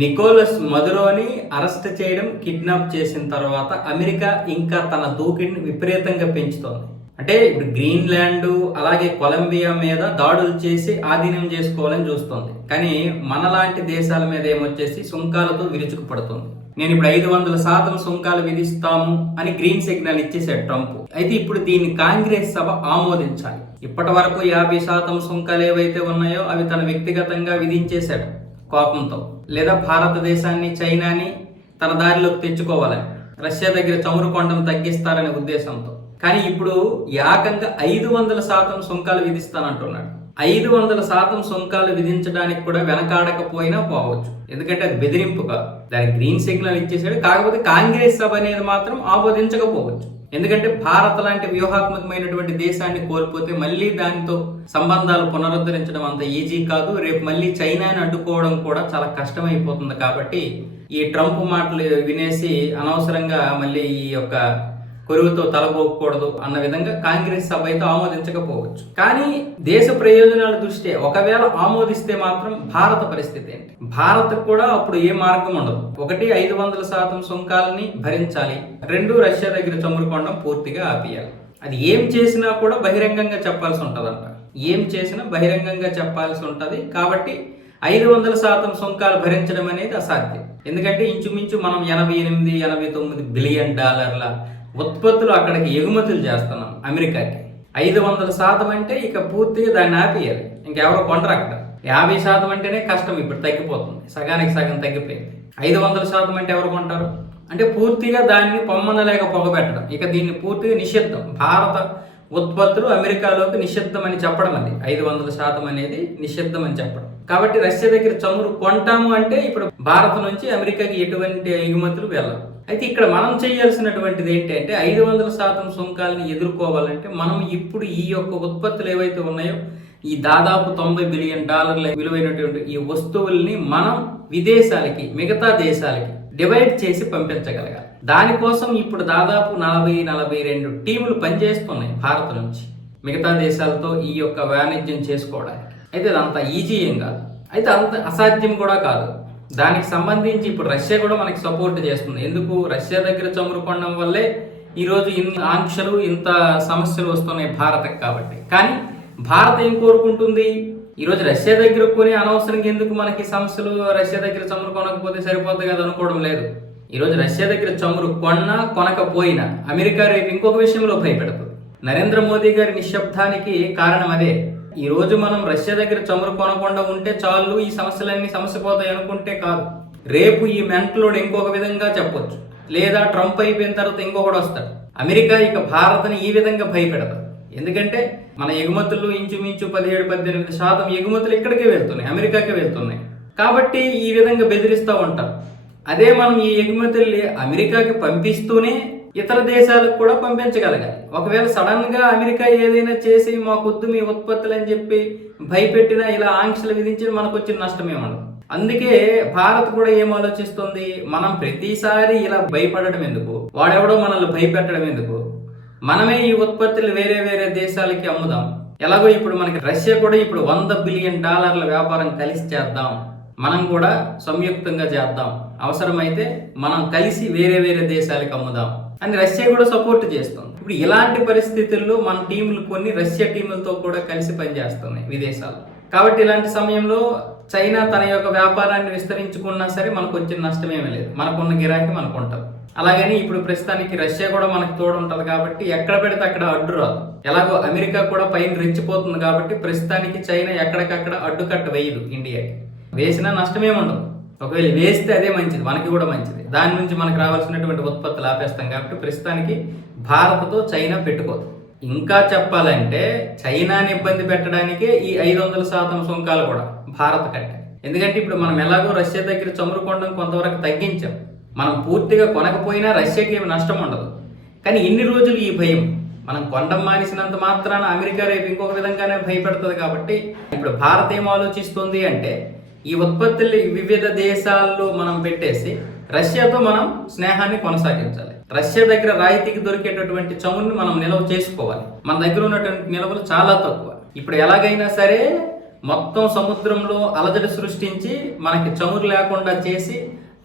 Nicholas మదురోని arrest చేయడం, kidnap చేసిన తర్వాత అమెరికా ఇంకా తన దూకుడిని విపరీతంగా పెంచుతోంది. అంటే ఇప్పుడు గ్రీన్లాండ్ అలాగే కొలంబియా మీద దాడులు చేసి ఆధీనం చేసుకోవాలని చూస్తోంది. కానీ మనలాంటి దేశాల మీద ఏమొచ్చేసి సుంకాలతో విరుచుకుపడుతుంది. నేను ఇప్పుడు 500% సుంకాలు విధిస్తాము అని గ్రీన్ సిగ్నల్ ఇచ్చేసాడు ట్రంప్. అయితే ఇప్పుడు దీన్ని కాంగ్రెస్ సభ ఆమోదించాలి. ఇప్పటి వరకు 50% సుంకాలు ఏవైతే ఉన్నాయో అవి తన వ్యక్తిగతంగా విధించేశాడు కోపంతో, లేదా భారతదేశాన్ని చైనాని తన దారిలోకి తెచ్చుకోవాలని, రష్యా దగ్గర చమురు కొండం తగ్గిస్తారనే ఉద్దేశంతో. కానీ ఇప్పుడు ఏకంగా 500% సుంకాలు విధిస్తానంటున్నాడు. 500% సుంకాలు విధించడానికి కూడా వెనకాడకపోయినా పోవచ్చు. ఎందుకంటే అది బెదిరింపు కాదు, దానికి గ్రీన్ సిగ్నల్ ఇచ్చేసాడు. కాకపోతే కాంగ్రెస్ సభ అనేది మాత్రం ఆమోదించకపోవచ్చు. ఎందుకంటే భారత్ లాంటి వ్యూహాత్మకమైనటువంటి దేశాన్ని కోల్పోతే మళ్ళీ దానితో సంబంధాలు పునరుద్ధరించడం అంత ఈజీ కాదు. రేపు మళ్ళీ చైనాని అడ్డుకోవడం కూడా చాలా కష్టమైపోతుంది. కాబట్టి ఈ ట్రంప్ మాటలు వినేసి అనవసరంగా మళ్ళీ ఈ యొక్క కొరువుతో తలబోకూడదు అన్న విధంగా కాంగ్రెస్ సభ అయితే ఆమోదించకపోవచ్చు. కానీ దేశ ప్రయోజనాల దృష్ట్యా ఒకవేళ ఆమోదిస్తే మాత్రం భారత పరిస్థితి ఏంటి? భారత్ కూడా అప్పుడు ఏ మార్గం ఉండదు. ఒకటి, 500% సుంకాలని భరించాలి. 2, రష్యా దగ్గర చమురు కొండం పూర్తిగా ఆపేయాలి. అది ఏం చేసినా కూడా బహిరంగంగా చెప్పాల్సి ఉంటదంట. ఏం చేసినా బహిరంగంగా చెప్పాల్సి ఉంటది. కాబట్టి 500% సుంకాలు భరించడం అనేది అసాధ్యం. ఎందుకంటే ఇంచుమించు మనం 88-89 బిలియన్ డాలర్ల ఉత్పత్తులు అక్కడికి ఎగుమతులు చేస్తున్నాం అమెరికాకి. 500% అంటే ఇక పూర్తిగా దాన్ని ఆపేయాలి. ఇంకెవరో కొంటారు అక్కడ. 50% అంటేనే కష్టం, ఇప్పుడు తగ్గిపోతుంది, సగానికి సగం తగ్గిపోయింది. 500% అంటే ఎవరు కొంటారు? అంటే పూర్తిగా దాన్ని పొమ్మనలేక పొగబెట్టడం. ఇక దీన్ని పూర్తిగా నిషిద్ధం. భారత ఉత్పత్తులు అమెరికాలోకి నిషిద్ధం అని చెప్పడం. అది 500% అనేది నిషిద్ధం అని చెప్పడం. కాబట్టి రష్యా దగ్గర చమురు కొంటాము అంటే ఇప్పుడు భారత్ నుంచి అమెరికాకి ఎటువంటి ఎగుమతులు వెళ్ళవు. అయితే ఇక్కడ మనం చేయాల్సినటువంటిది ఏంటి అంటే 500% సుంకాలని ఎదుర్కోవాలంటే మనం ఇప్పుడు ఈ యొక్క ఉత్పత్తులు ఏవైతే ఉన్నాయో ఈ దాదాపు 90 బిలియన్ డాలర్ల విలువైనటువంటి ఈ వస్తువుల్ని మనం విదేశాలకి, మిగతా దేశాలకి డివైడ్ చేసి పంపించగలగాలి. దానికోసం ఇప్పుడు దాదాపు 40-42 టీములు పనిచేస్తున్నాయి భారత్ నుంచి మిగతా దేశాలతో ఈ యొక్క వాణిజ్యం చేసుకోవడానికి. అయితే అదంత ఈజీ ఏం కాదు, అయితే అంత అసాధ్యం కూడా కాదు. దానికి సంబంధించి ఇప్పుడు రష్యా కూడా మనకి సపోర్ట్ చేస్తుంది. ఎందుకు? రష్యా దగ్గర చమురు కొనడం వల్లే ఈరోజు ఇన్ని ఆంక్షలు, ఇంత సమస్యలు వస్తున్నాయి భారత్కి. కాబట్టి కానీ భారత్ ఏం కోరుకుంటుంది? ఈరోజు రష్యా దగ్గర కొని అనవసరంగా ఎందుకు మనకి సమస్యలు, రష్యా దగ్గర చమురు కొనకపోతే సరిపోతుంది కదా అనుకోవడం లేదు. ఈరోజు రష్యా దగ్గర చమురు కొన్నా కొనకపోయినా అమెరికా రేపు ఇంకొక విషయంలో భయపెడుతుంది. నరేంద్ర మోదీ గారి నిశ్శబ్దానికి కారణం అదే. ఈ రోజు మనం రష్యా దగ్గర చమురు కొనకుండా ఉంటే చాలు, ఈ సమస్యలన్నీ సమస్యపోతాయి అనుకుంటే కాదు. రేపు ఈ మెంటలోడు ఇంకొక విధంగా చెప్పొచ్చు, లేదా ట్రంప్ అయిపోయిన తర్వాత ఇంకొకటి వస్తాడు. అమెరికా ఇక భారత్ని ఈ విధంగా భయపెడతారు. ఎందుకంటే మన ఎగుమతులు ఇంచుమించు 17-18% ఎగుమతులు ఇక్కడికే వెళ్తున్నాయి, అమెరికాకే వెళ్తున్నాయి. కాబట్టి ఈ విధంగా బెదిరిస్తూ ఉంటారు. అదే మనం ఈ ఎగుమతుల్ని అమెరికాకి పంపిస్తూనే ఇతర దేశాలకు కూడా పంపించగలగాలి. ఒకవేళ సడన్ గా అమెరికా ఏదైనా చేసి మాకొద్దు మీ ఉత్పత్తులు అని చెప్పి భయపెట్టినా, ఇలా ఆంక్షలు విధించిన మనకు వచ్చిన నష్టమే ఉండదు. అందుకే భారత్ కూడా ఏం ఆలోచిస్తుంది, మనం ప్రతిసారి ఇలా భయపడడం ఎందుకు, వాడెవడో మనల్ని భయపెట్టడం ఎందుకు, మనమే ఈ ఉత్పత్తులు వేరే వేరే దేశాలకి అమ్ముదాం. ఎలాగో ఇప్పుడు మనకి రష్యా కూడా ఇప్పుడు 100 బిలియన్ డాలర్ల వ్యాపారం కలిసి చేద్దాం, మనం కూడా సంయుక్తంగా చేద్దాం, అవసరమైతే మనం కలిసి వేరే వేరే దేశాలకు అమ్ముదాం అని రష్యా కూడా సపోర్ట్ చేస్తుంది. ఇప్పుడు ఇలాంటి పరిస్థితుల్లో మన టీములు కొన్ని రష్యా టీములతో కూడా కలిసి పనిచేస్తున్నాయి విదేశాల్లో. కాబట్టి ఇలాంటి సమయంలో చైనా తన యొక్క వ్యాపారాన్ని విస్తరించుకున్నా సరే మనకు వచ్చిన నష్టమేమీ లేదు, మనకున్న గిరాకీ మనకు ఉంటుంది. అలాగని ఇప్పుడు ప్రస్తుతానికి రష్యా కూడా మనకు తోడు ఉంటుంది. కాబట్టి ఎక్కడ పెడితే అక్కడ అడ్డు రాదు. ఎలాగో అమెరికా కూడా పైన రెచ్చిపోతుంది. కాబట్టి ప్రస్తుతానికి చైనా ఎక్కడికక్కడ అడ్డుకట్ట వేయదు ఇండియాకి. వేసినా నష్టమేముండదు. ఒకవేళ వేస్తే అదే మంచిది, మనకి కూడా మంచిది. దాని నుంచి మనకు రావాల్సినటువంటి ఉత్పత్తులు ఆపేస్తాం. కాబట్టి ప్రస్తుతానికి భారత్తో చైనా పెట్టుకోదు. ఇంకా చెప్పాలంటే చైనాని ఇబ్బంది పెట్టడానికే ఈ 500% సుంకాలు కూడా భారత్ కంటే. ఎందుకంటే ఇప్పుడు మనం ఎలాగో రష్యా దగ్గర చమురు కొనడం కొంతవరకు తగ్గించాం. మనం పూర్తిగా కొనకపోయినా రష్యాకి ఏమి నష్టం ఉండదు. కానీ ఇన్ని రోజులు ఈ భయం, మనం కొండం మానేసినంత మాత్రాన అమెరికా రేపు ఇంకొక విధంగానే భయపెడుతుంది. కాబట్టి ఇప్పుడు భారత్ ఏం ఆలోచిస్తుంది అంటే ఈ ఉత్పత్తులు వివిధ దేశాల్లో మనం పెట్టేసి రష్యాతో మనం స్నేహాన్ని కొనసాగించాలి. రష్యా దగ్గర రాయితీకి దొరికేటటువంటి చమురుని మనం నిల్వ చేసుకోవాలి. మన దగ్గర ఉన్నటువంటి నిల్వలు చాలా తక్కువ. ఇప్పుడు ఎలాగైనా సరే మొత్తం సముద్రంలో అలజడి సృష్టించి మనకి చమురు లేకుండా చేసి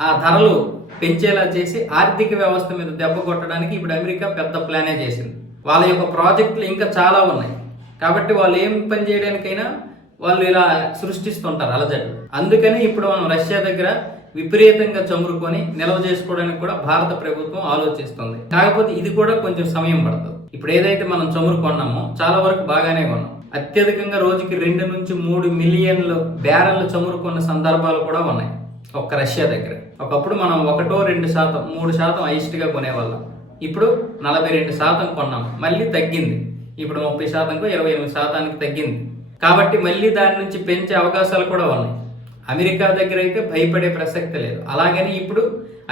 ఆ ధరలు పెంచేలా చేసి ఆర్థిక వ్యవస్థ మీద దెబ్బ కొట్టడానికి ఇప్పుడు అమెరికా పెద్ద ప్లానే చేసింది. వాళ్ళ యొక్క ప్రాజెక్టులు ఇంకా చాలా ఉన్నాయి కాబట్టి వాళ్ళు ఏం పని చేయడానికైనా వాళ్ళు ఇలా సృష్టిస్తుంటారు అలజడి. అందుకని ఇప్పుడు మనం రష్యా దగ్గర విపరీతంగా చమురుకొని నిల్వ చేసుకోవడానికి కూడా భారత ప్రభుత్వం ఆలోచిస్తుంది. కాకపోతే ఇది కూడా కొంచెం సమయం పడుతుంది. ఇప్పుడు ఏదైతే మనం చమురు కొన్నామో చాలా వరకు బాగానే కొన్నాం. అత్యధికంగా రోజుకి 2 నుంచి 3 మిలియన్ల బ్యారెల్ చమురు కొన్న సందర్భాలు కూడా ఉన్నాయి ఒక్క రష్యా దగ్గర. ఒకప్పుడు మనం 1-2%, 3% హైయెస్ట్గా కొనేవాళ్ళం. ఇప్పుడు 42% కొన్నాం, మళ్ళీ తగ్గింది. ఇప్పుడు 30%, 28% తగ్గింది. కాబట్టి మళ్ళీ దాని నుంచి పెంచే అవకాశాలు కూడా ఉన్నాయి. అమెరికా దగ్గర అయితే భయపడే ప్రసక్తి లేదు. అలాగని ఇప్పుడు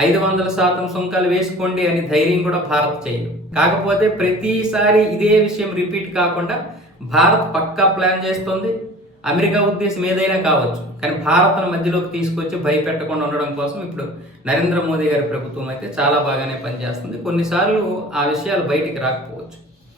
500% సుంకాలు వేసుకోండి అని ధైర్యం కూడా భారత్ చేయదు. కాకపోతే ప్రతిసారి ఇదే విషయం రిపీట్ కాకుండా భారత్ పక్కా ప్లాన్ చేస్తుంది. అమెరికా ఉద్దేశం ఏదైనా కావచ్చు, కానీ భారత్ను మధ్యలోకి తీసుకొచ్చి భయపెట్టకుండా ఉండడం కోసం ఇప్పుడు నరేంద్ర మోదీ గారి ప్రభుత్వం అయితే చాలా బాగానే పనిచేస్తుంది. కొన్నిసార్లు ఆ విషయాలు బయటికి రాకపోవచ్చు.